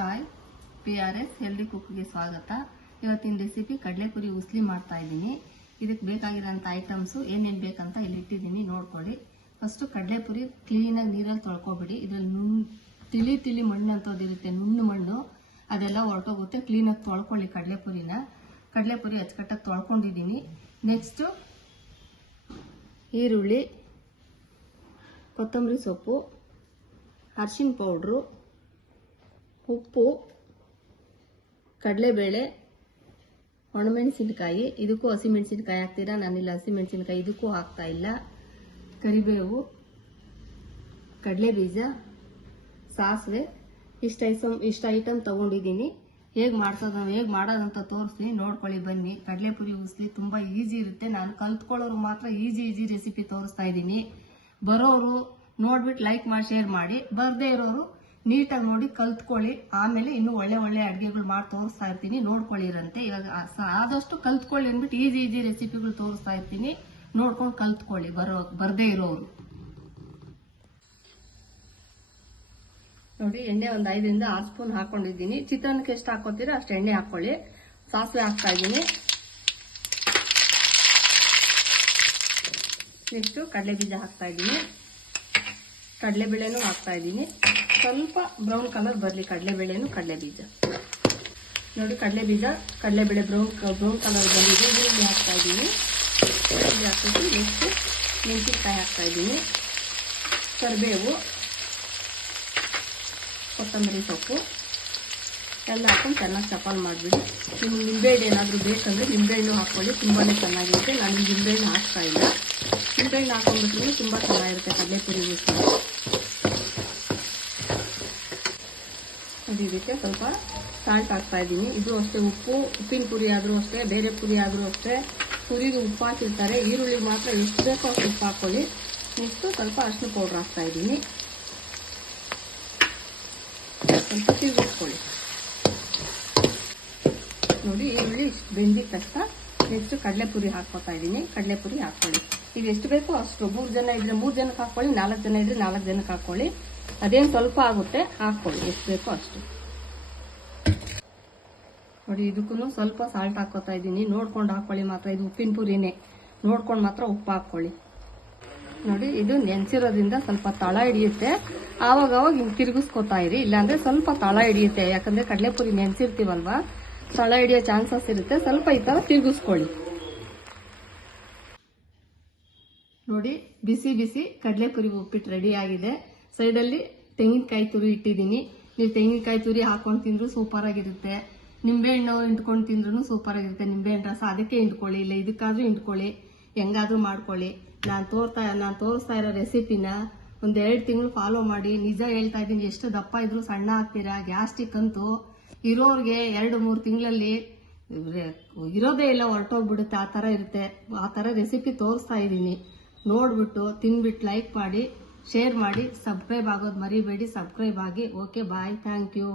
Hi, PRS healthy ಕುಕ್ಗೆ ಸ್ವಾಗತ. ಇವತ್ತಿನ recipe ಕಡಲೆಪುರಿ ಉಸ್ಲಿ ಮಾಡ್ತಾ ಇದ್ದೀನಿ. ಇದಕ್ಕೆ ಬೇಕಾಗಿರೋಂಥ ಐಟಮ್ಸು ಏನೇನು ಬೇಕಂತ ಇಲ್ಲಿ ಇಟ್ಟಿದ್ದೀನಿ, ನೋಡ್ಕೊಳ್ಳಿ. ಫಸ್ಟು ಕಡಲೆಪುರಿ ಕ್ಲೀನಾಗಿ ನೀರಲ್ಲಿ ತೊಳ್ಕೊಬಿಡಿ. ಇದರಲ್ಲಿ ತಿಳಿ ಮಣ್ಣು ಅಂತೋದಿರುತ್ತೆ, ನುಣ್ಣು ಮಣ್ಣು, ಅದೆಲ್ಲ ಹೊರಟೋಗುತ್ತೆ. ಕ್ಲೀನಾಗಿ ತೊಳ್ಕೊಳ್ಳಿ ಕಡಲೆಪುರಿ ಅಚ್ಚುಕಟ್ಟಾಗಿ ತೊಳ್ಕೊಂಡಿದ್ದೀನಿ. ನೆಕ್ಸ್ಟು ಈರುಳ್ಳಿ, ಕೊತ್ತಂಬರಿ ಸೊಪ್ಪು, ಅರಿಶಿನ ಪೌಡ್ರು, ಉಪ್ಪು, ಕಡಲೆಬೇಳೆ, ಒಣಮೆಣಸಿನಕಾಯಿ, ಇದಕ್ಕೂ ಹಸಿಮೆಣಸಿನಕಾಯಿ ಹಾಕ್ತೀರಾ, ನಾನಿಲ್ಲ ಹಸಿಮೆಣಸಿನಕಾಯಿ ಇದಕ್ಕೂ ಹಾಕ್ತಾ ಇಲ್ಲ, ಕರಿಬೇವು, ಕಡಲೆ ಬೀಜ, ಸಾಸಿವೆ, ಇಷ್ಟ ಐಟಮ್ ತಗೊಂಡಿದ್ದೀನಿ. ಹೇಗೆ ಮಾಡೋದಂತ ತೋರಿಸ್ತೀನಿ, ನೋಡ್ಕೊಳ್ಳಿ ಬನ್ನಿ. ಕಡಲೆಪುರಿ ಉಸ್ಲಿ ತುಂಬ ಈಸಿ ಇರುತ್ತೆ. ನಾನು ಕಲ್ತ್ಕೊಳ್ಳೋರು ಮಾತ್ರ ಈಸಿ ರೆಸಿಪಿ ತೋರಿಸ್ತಾ ಇದ್ದೀನಿ. ಬರೋರು ನೋಡ್ಬಿಟ್ಟು ಲೈಕ್ ಮಾಡಿ ಶೇರ್ ಮಾಡಿ, ಬರದೇ ಇರೋರು ನೀಟಾಗಿ ನೋಡಿ ಕಲ್ತ್ಕೊಳ್ಳಿ. ಆಮೇಲೆ ಇನ್ನೂ ಒಳ್ಳೆ ಅಡುಗೆಗಳು ಮಾಡಿ ತೋರಿಸ್ತಾ ಇರ್ತೀನಿ, ನೋಡ್ಕೊಳ್ಳಿರಂತೆ. ಇವಾಗ ಆದಷ್ಟು ಕಲ್ತ್ಕೊಳ್ಳಿ ಅಂದ್ಬಿಟ್ಟು ಈಸಿ ರೆಸಿಪಿಗಳು ತೋರಿಸ್ತಾ ಇರ್ತೀನಿ, ನೋಡ್ಕೊಂಡು ಕಲ್ತ್ಕೊಳ್ಳಿ ಬರದೇ ಇರೋರು. ನೋಡಿ, ಎಣ್ಣೆ ಒಂದು 5ರಿಂದ 6 ಸ್ಪೂನ್ ಹಾಕೊಂಡಿದ್ದೀನಿ. ಚಿತ್ರಾನ್ನಕ್ಕೆ ಎಷ್ಟು ಹಾಕೋತೀರಾ ಅಷ್ಟು ಎಣ್ಣೆ ಹಾಕೊಳ್ಳಿ. ಸಾಸಿವೆ ಹಾಕ್ತಾ ಇದ್ದೀನಿ. ನೆಕ್ಸ್ಟು ಕಡಲೆ ಬೀಜ ಹಾಕ್ತಾ ಇದ್ದೀನಿ, ಕಡಲೆಬೇಳೆನೂ ಹಾಕ್ತಾ ಇದ್ದೀನಿ. ಸ್ವಲ್ಪ ಬ್ರೌನ್ ಕಲರ್ ಬರಲಿ ಕಡಲೆಬೇಳೆನು ಕಡಲೆ ಬೀಜ. ನೋಡಿ, ಕಡಲೆಬೇಳೆ ಬ್ರೌನ್ ಕಲರ್ ಬಂದಿದೆ. ಈರುಳ್ಳಿ ಹಾಕ್ತಾ ಇದ್ದೀನಿ. ಈರುಳ್ಳಿ ಹಾಕ್ಬಿಟ್ಟು ನೆಕ್ಸ್ಟ್ ಮೆಣಸಿನಕಾಯಿ ಹಾಕ್ತಾ ಇದ್ದೀನಿ, ಕರಿಬೇವು, ಕೊತ್ತಂಬರಿ ಸೊಪ್ಪು ಎಲ್ಲ ಹಾಕೊಂಡು ಚೆನ್ನಾಗಿ ಚಪಾಲ್ ಮಾಡಿಬಿಡಿ. ನಿಮ್ಗೆ ನಿಂಬೆಹಣ್ಣು ಏನಾದರೂ ಬೇಕಂದ್ರೆ ನಿಂಬೆಹಣ್ಣು ಹಾಕ್ಕೊಳ್ಳಿ, ತುಂಬಾ ಚೆನ್ನಾಗಿರುತ್ತೆ. ನಾನು ನಿಂಬೆಹಣ್ಣು ಹಾಕ್ತಾ ಇಲ್ಲ. ನಿಂಬೆಹಣ್ಣು ಹಾಕೊಂಡ್ಬಿಟ್ರೆ ತುಂಬ ಚೆನ್ನಾಗಿರುತ್ತೆ ಕಡಲೆಪುರಿ ಉಸ್ಲಿ. ಇದಕ್ಕೆ ಸ್ವಲ್ಪ ಸಾಲ್ಟ್ ಹಾಕ್ತಾ ಇದ್ದೀನಿ. ಇದು ಅಷ್ಟೇ, ಉಪ್ಪಿನ ಪುರಿ ಆದರೂ ಅಷ್ಟೇ, ಬೇರೆ ಪುರಿ ಆದರೂ ಅಷ್ಟೇ, ಪುರಿಗೆ ಉಪ್ಪು ಹಾಕಿರ್ತಾರೆ. ಈರುಳ್ಳಿ ಮಾತ್ರ ಎಷ್ಟು ಬೇಕೋ ಅಷ್ಟು ಉಪ್ಪು ಹಾಕ್ಕೊಳ್ಳಿ. ನೆಕ್ಸ್ಟು ಸ್ವಲ್ಪ ಅರಿಶಿನ ಪೌಡ್ರ್ ಹಾಕ್ತಾ ಇದ್ದೀನಿ. ಸ್ವಲ್ಪ ತಿರುಗಿಸ್ಕೊಳ್ಳಿ. ನೋಡಿ, ಈರುಳ್ಳಿ ಇಷ್ಟು ಬೆಂದಿದ ತಕ್ಷಣ ನೆಕ್ಸ್ಟ್ ಕಡಲೆಪುರಿ ಹಾಕ್ಕೊತಾ ಇದ್ದೀನಿ. ಕಡಲೆಪುರಿ ಹಾಕ್ಕೊಳ್ಳಿ. ಇದು ಎಷ್ಟು ಬೇಕೋ ಅಷ್ಟು. 3 ಜನ ಇದ್ರೆ 3 ಜನಕ್ಕೆ ಹಾಕ್ಕೊಳ್ಳಿ, 4 ಜನ ಇದ್ರೆ 4 ಜನಕ್ಕೆ ಹಾಕ್ಕೊಳ್ಳಿ. ಅದೇನು ಸ್ವಲ್ಪ ಆಗುತ್ತೆ, ಹಾಕ್ಕೊಳ್ಳಿ ಎಷ್ಟು ಬೇಕೋ ಅಷ್ಟು. ನೋಡಿ, ಇದಕ್ಕೂ ಸ್ವಲ್ಪ ಸಾಲ್ಟ್ ಹಾಕೋತಾ ಇದ್ದೀನಿ. ನೋಡ್ಕೊಂಡು ಹಾಕ್ಕೊಳ್ಳಿ ಮಾತ್ರ, ಇದು ಉಪ್ಪಿನ ಪುರಿನೇ, ನೋಡ್ಕೊಂಡು ಮಾತ್ರ ಉಪ್ಪು ಹಾಕ್ಕೊಳ್ಳಿ. ನೋಡಿ, ಇದು ನೆನೆಸಿರೋದ್ರಿಂದ ಸ್ವಲ್ಪ ತಳ ಹಿಡಿಯುತ್ತೆ. ಆವಾಗ ಹಿಂಗೆ ತಿರುಗಿಸ್ಕೊತಾ ಇರಿ, ಇಲ್ಲಾಂದ್ರೆ ಸ್ವಲ್ಪ ತಳ ಹಿಡಿಯುತ್ತೆ. ಯಾಕಂದ್ರೆ ಕಡಲೆಪುರಿ ನೆನೆಸಿರ್ತೀವಲ್ವಾ, ತಳ ಹಿಡಿಯೋ ಚಾನ್ಸಸ್ ಇರುತ್ತೆ. ಸ್ವಲ್ಪ ಈ ಥರ ತಿರುಗಿಸ್ಕೊಳ್ಳಿ. ನೋಡಿ, ಬಿಸಿ ಕಡಲೆಪುರಿ ಉಪ್ಪಿಟ್ಟು ರೆಡಿ ಆಗಿದೆ. ಸೈಡಲ್ಲಿ ತೆಂಗಿನಕಾಯಿ ತುರಿ ಇಟ್ಟಿದ್ದೀನಿ. ನೀವು ತೆಂಗಿನಕಾಯಿ ತುರಿ ಹಾಕೊಂಡು ತಿಂದ್ರು ಸೂಪರ್ ಆಗಿರುತ್ತೆ. ನಿಂಬೆಹಣ್ಣು ಹಿಂಡ್ಕೊಂಡು ತಿಂದ್ರು ಸೂಪರ್ ಆಗಿರುತ್ತೆ. ನಿಂಬೆಹಣ್ಣು ರಸ ಅದಕ್ಕೆ ಹಿಂಡ್ಕೊಳ್ಳಿ, ಇಲ್ಲ ಇದಕ್ಕಾದ್ರೂ ಹಿಂಡ್ಕೊಳ್ಳಿ, ಹೆಂಗಾದ್ರೂ ಮಾಡ್ಕೊಳ್ಳಿ. ನಾನು ತೋರಿಸ್ತಾ ಇರೋ ರೆಸಿಪಿನ ಒಂದು 2 ತಿಂಗಳು ಫಾಲೋ ಮಾಡಿ. ನಿಜ ಹೇಳ್ತಾ ಇದ್ದೀನಿ, ಎಷ್ಟು ದಪ್ಪ ಇದ್ರೂ ಸಣ್ಣ ಆಗ್ತೀರಾ. ಗ್ಯಾಸ್ಟ್ರಿಕ್ ಅಂತೂ ಇರೋರಿಗೆ 2-3 ತಿಂಗಳಲ್ಲಿ ಇರೋದೇ ಇಲ್ಲ, ಹೊರಟೋಗ್ಬಿಡುತ್ತೆ. ಆ ಥರ ಇರುತ್ತೆ. ಆ ಥರ ರೆಸಿಪಿ ತೋರಿಸ್ತಾ ಇದ್ದೀನಿ. ನೋಡ್ಬಿಟ್ಟು ತಿನ್ಬಿಟ್ಟು ಲೈಕ್ ಮಾಡಿ, ಶೇರ್ ಮಾಡಿ, ಸಬ್ಸ್ಕ್ರೈಬ್ ಆಗೋದು ಮರಿಬೇಡಿ. ಸಬ್ಸ್ಕ್ರೈಬ್ ಆಗಿ. Okay, bye, thank you.